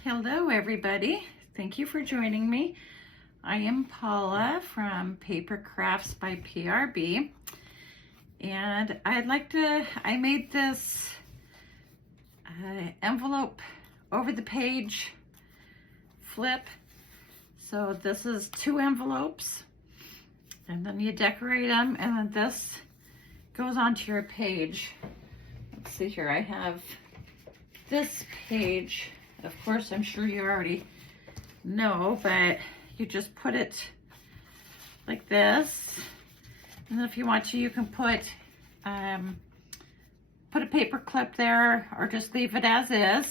Hello everybody, thank you for joining me. I am Paula from Paper Crafts by PRB, and I made this envelope over the page flip. So this is 2 envelopes, and then you decorate them, and then this goes onto your page. Let's see here, I have this page. Of course, I'm sure you already know, but you just put it like this. And then if you want to, you can put a paper clip there, or just leave it as is.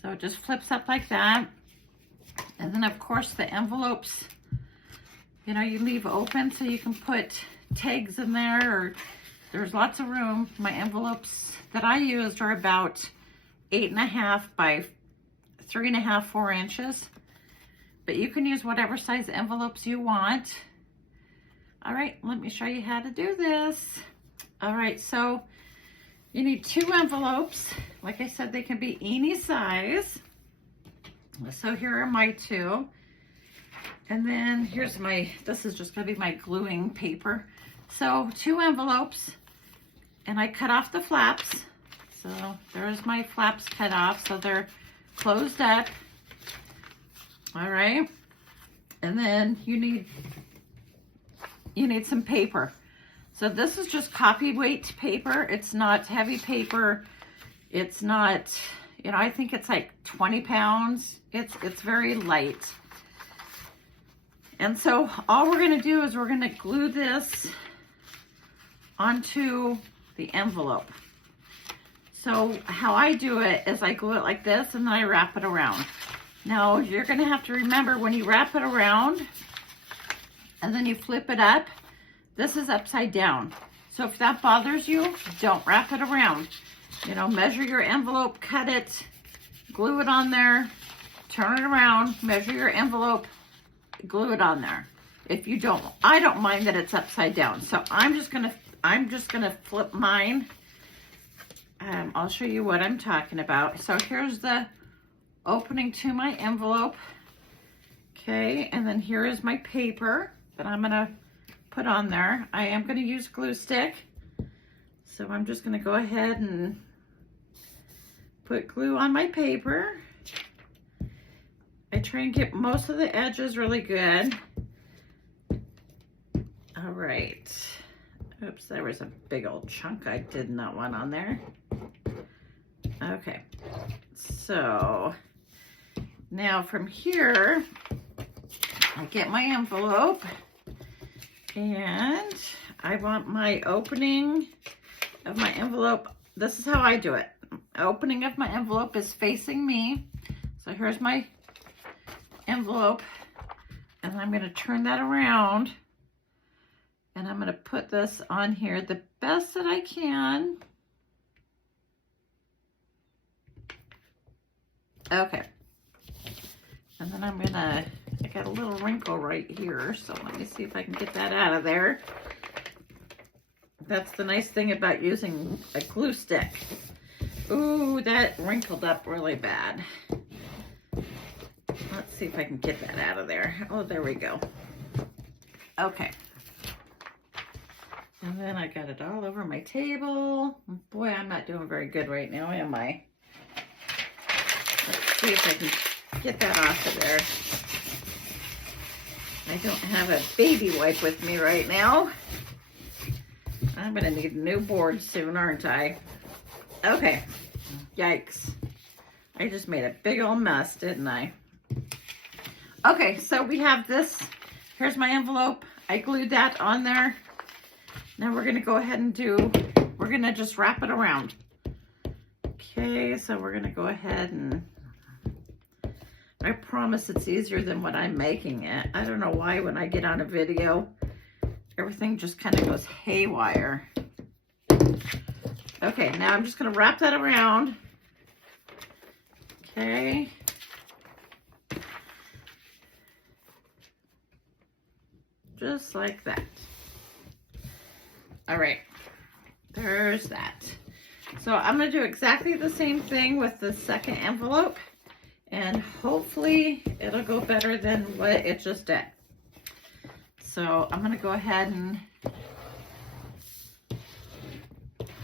So it just flips up like that. And then of course the envelopes, you know, you leave open so you can put tags in there, or there's lots of room. My envelopes that I used are about 8.5 by 3.5, 4 inches, but you can use whatever size envelopes you want. All right, let me show you how to do this. All right, so you need 2 envelopes. Like I said, they can be any size. So here are my 2. And then here's this is just gonna be my gluing paper. So 2 envelopes, and I cut off the flaps. So there's my flaps cut off, so they're closed up. All right, and then you need some paper. So this is just copy weight paper. It's not heavy paper. It's not, you know, I think it's like 20 pounds. It's very light. And so all we're gonna do is we're gonna glue this onto the envelope. So how I do it is I glue it like this, and then I wrap it around. Now you're gonna have to remember, when you wrap it around and then you flip it up, this is upside down. So if that bothers you, don't wrap it around. You know, measure your envelope, cut it, glue it on there, turn it around, measure your envelope, glue it on there. If you don't, I don't mind that it's upside down. So I'm just gonna flip mine. I'll show you what I'm talking about. So here's the opening to my envelope. Okay, and then here is my paper that I'm gonna put on there. I am gonna use glue stick. So I'm just gonna go ahead and put glue on my paper. I try and get most of the edges really good. All right. Oops, there was a big old chunk I did not want on there. Okay, so now from here, I get my envelope, and I want my opening of my envelope. This is how I do it. Opening of my envelope is facing me. So here's my envelope, and I'm going to turn that around. And I'm going to put this on here the best that I can. Okay. And then I got a little wrinkle right here, so let me see if I can get that out of there. That's the nice thing about using a glue stick. Ooh, that wrinkled up really bad. Let's see if I can get that out of there. Oh, there we go. Okay. And then I got it all over my table. Boy, I'm not doing very good right now, am I? Let's see if I can get that off of there. I don't have a baby wipe with me right now. I'm gonna need a new board soon, aren't I? Okay, yikes. I just made a big old mess, didn't I? Okay, so we have this. Here's my envelope. I glued that on there. Now we're gonna go ahead and we're gonna just wrap it around. Okay, so we're gonna go ahead and, I promise it's easier than what I'm making it. I don't know why when I get on a video, everything just kind of goes haywire. Okay, now I'm just gonna wrap that around. Okay. Just like that. All right, there's that. So I'm gonna do exactly the same thing with the second envelope, and hopefully it'll go better than what it just did. So I'm going to go ahead and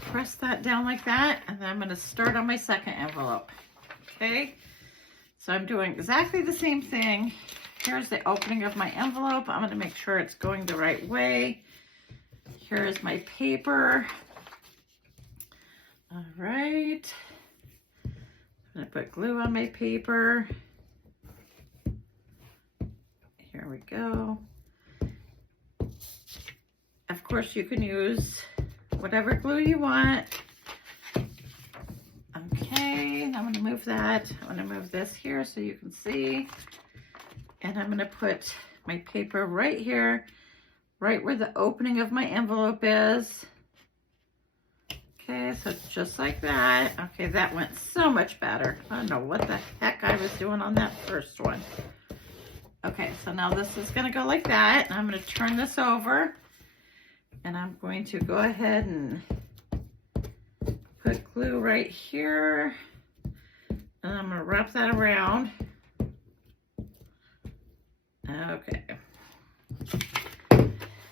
press that down like that, and then I'm going to start on my second envelope. Okay, so I'm doing exactly the same thing. Here's the opening of my envelope. I'm going to make sure it's going the right way. Here is my paper. All right. I'm going to put glue on my paper. Here we go. Of course, you can use whatever glue you want. Okay, I'm going to move that. I'm going to move this here so you can see. And I'm going to put my paper right here, right where the opening of my envelope is. Okay, so it's just like that. Okay, that went so much better. I don't know what the heck I was doing on that first one. Okay, so now this is going to go like that. And I'm going to turn this over. And I'm going to go ahead and put glue right here. And I'm going to wrap that around. Okay.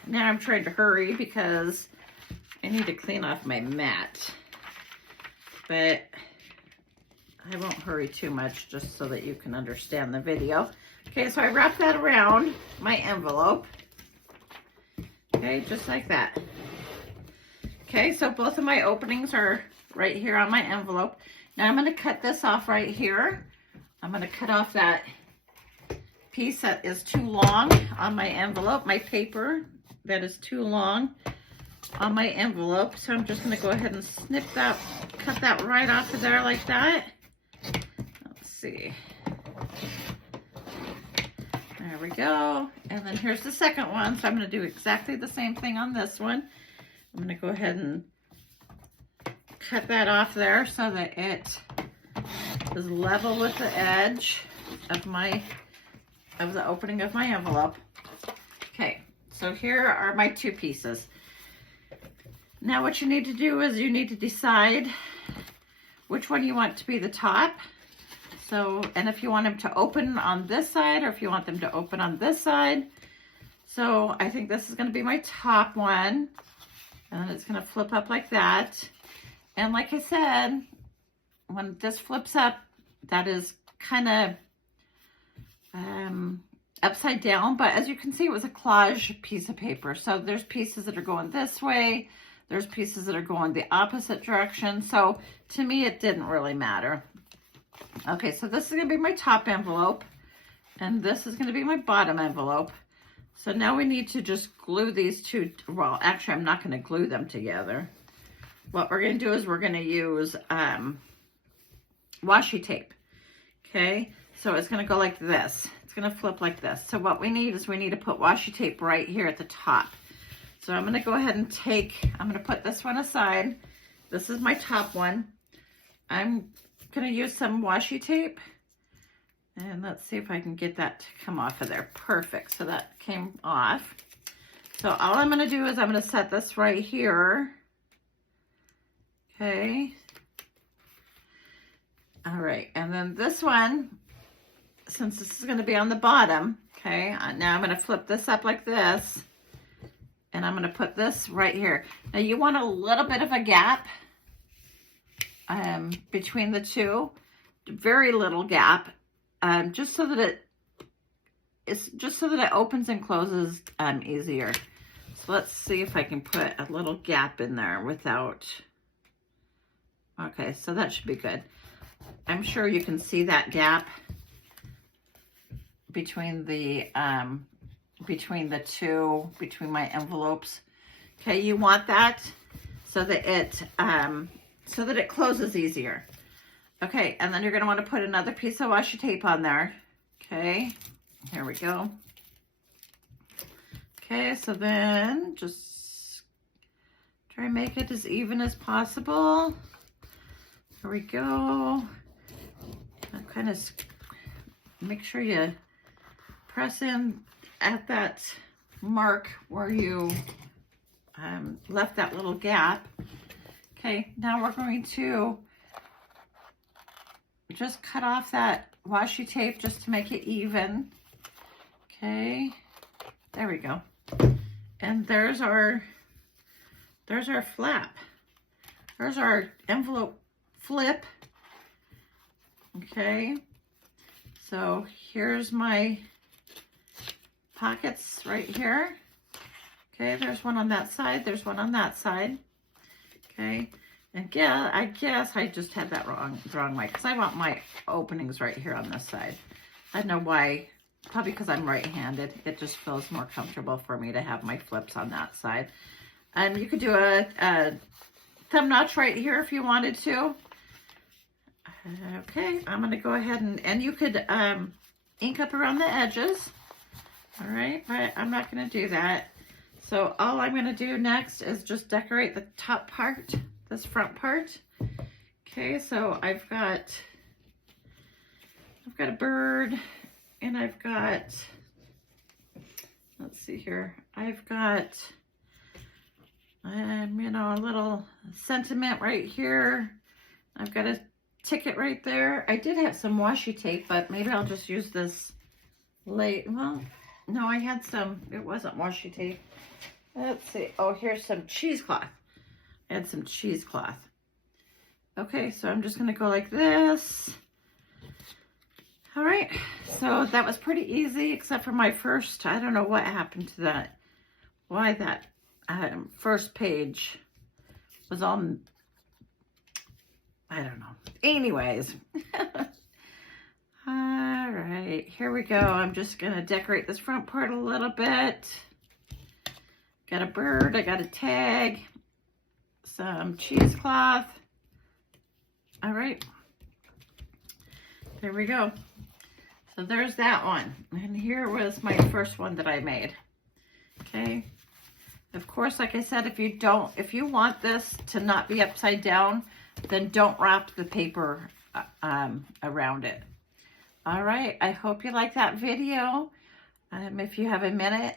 Now I'm trying to hurry because I need to clean off my mat. But I won't hurry too much just so that you can understand the video. Okay, so I wrap that around my envelope. Okay, just like that. Okay, so both of my openings are right here on my envelope. Now I'm going to cut this off right here. I'm going to cut off that piece that is too long on my envelope, my paper that is too long on my envelope. So I'm just going to go ahead and snip that, cut that right off of there like that. Let's see. There we go. And then here's the second one. So I'm going to do exactly the same thing on this one. I'm going to go ahead and cut that off there so that it is level with the edge of the opening of my envelope. Okay, so here are my two pieces. Now what you need to do is you need to decide which one you want to be the top. So, and if you want them to open on this side or if you want them to open on this side. So I think this is going to be my top one. And then it's going to flip up like that. And like I said, when this flips up, that is kind of upside down. But as you can see, it was a collage piece of paper. So there's pieces that are going this way. There's pieces that are going the opposite direction. So to me, it didn't really matter. Okay, so this is going to be my top envelope, and this is going to be my bottom envelope. So now we need to just glue these two. Well, actually, I'm not going to glue them together. What we're going to do is we're going to use washi tape. Okay, so it's going to go like this. It's going to flip like this. So what we need is we need to put washi tape right here at the top. So I'm going to go ahead and I'm going to put this one aside. This is my top one. I'm going to use some washi tape, and let's see if I can get that to come off of there. Perfect. So that came off. So all I'm going to do is I'm going to set this right here. Okay. All right. And then this one, since this is going to be on the bottom, okay, now I'm going to flip this up like this, and I'm going to put this right here. Now you want a little bit of a gap between the two, very little gap, just so that it opens and closes easier. So let's see if I can put a little gap in there without. Okay, so that should be good. I'm sure you can see that gap between the between my envelopes. Okay, you want that so that it closes easier. Okay, and then you're going to want to put another piece of washi tape on there. Okay, here we go. Okay, so then just try and make it as even as possible. Here we go. Kind of make sure you press in at that mark where you left that little gap. Okay, now we're going to just cut off that washi tape just to make it even. Okay, there we go. And there's our flap. There's our envelope flip. Okay, so here's my pockets right here. Okay, there's one on that side, there's one on that side. Okay, and yeah, I guess I just had that the wrong way, because I want my openings right here on this side. I don't know why, probably because I'm right-handed. It just feels more comfortable for me to have my flips on that side. And you could do a thumb notch right here if you wanted to. Okay, I'm gonna go ahead and you could ink up around the edges. All right, but I'm not gonna do that. So all I'm gonna do next is just decorate the top part, this front part. Okay, so I've got a bird, and I've got, let's see here, I've got, you know, a little sentiment right here. I've got a ticket right there. I did have some washi tape, but maybe I'll just use this late. Well, no, I had some, it wasn't washi tape. Let's see. Oh, here's some cheesecloth. I had some cheesecloth. Okay, so I'm just going to go like this. All right, so that was pretty easy, except for my first, I don't know what happened to that. Why that first page was on, I don't know. Anyways. All right, here we go. I'm just going to decorate this front part a little bit. Got a bird, I got a tag, some cheesecloth. All right, there we go. So there's that one. And here was my first one that I made. Okay. Of course, like I said, if you want this to not be upside down, then don't wrap the paper around it. All right, I hope you like that video. If you have a minute,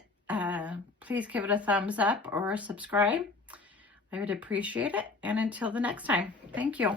please give it a thumbs up or subscribe. I would appreciate it. And until the next time, thank you.